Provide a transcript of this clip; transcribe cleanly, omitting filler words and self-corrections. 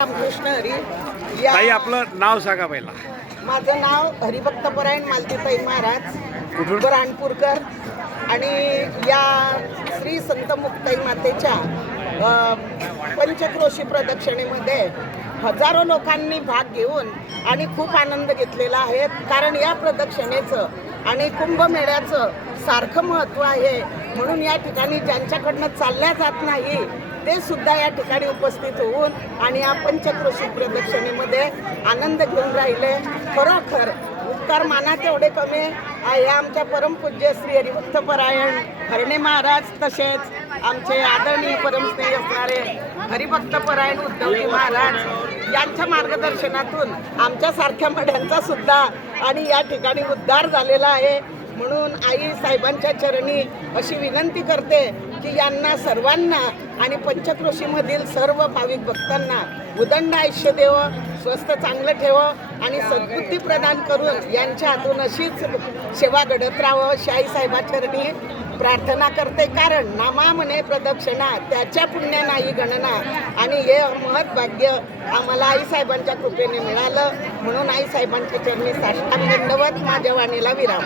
रामकृष्ण हरी या ताई आपलं नाव सांगा पहिला. माझं नाव हरिभक्तपरायण मालतीताई महाराज कुठून? बुरहाणपूरकर आणि या श्री संत मुक्ताई मातेच्या पंचक्रोशी प्रदक्षिणेमध्ये हजारो लोकांनी भाग घेऊन आणि खूप आनंद घेतलेला आहे. कारण या प्रदक्षिणेचं आणि कुंभमेळ्याचं सारखं महत्त्व आहे. म्हणून या ठिकाणी ज्यांच्याकडनं चालल्या जात नाही ते सुद्धा या ठिकाणी उपस्थित होऊन आणि या पंचक्रोशी प्रदक्षिणेमध्ये आनंद घेऊन राहिले. खरोखर उपकार मानात एवढे कमी हे आमच्या परमपूज्य श्री हरिभक्तपरायण हरणे महाराज तसेच आमचे आदरणीय परमस्नेही असणारे हरिभक्तपरायण उद्धवजी महाराज यांच्या मार्गदर्शनातून आमच्यासारख्या मढ्यांचा सुद्धा आणि या ठिकाणी उद्धार झालेला आहे. म्हणून आई साहेबांच्या चरणी अशी विनंती करते की यांना सर्वांना आणि पंचक्रोशीमधील सर्व भाविक भक्तांना उदंड आयुष्य देवं, स्वस्थ चांगलं ठेवं आणि सद्बुद्धी प्रदान करून यांच्या हातून अशीच सेवा घडत राहावं अशी आई साहेबाचरणी प्रार्थना करते. कारण नामा म्हणे प्रदक्षिणा त्याच्या पुण्या नाही गणना आणि हे महत् भाग्य आम्हाला आई साहेबांच्या कृपेने मिळालं. म्हणून आई साहेबांच्या चरणी साष्टांग दंडवत माझ्या वाणीला विराम.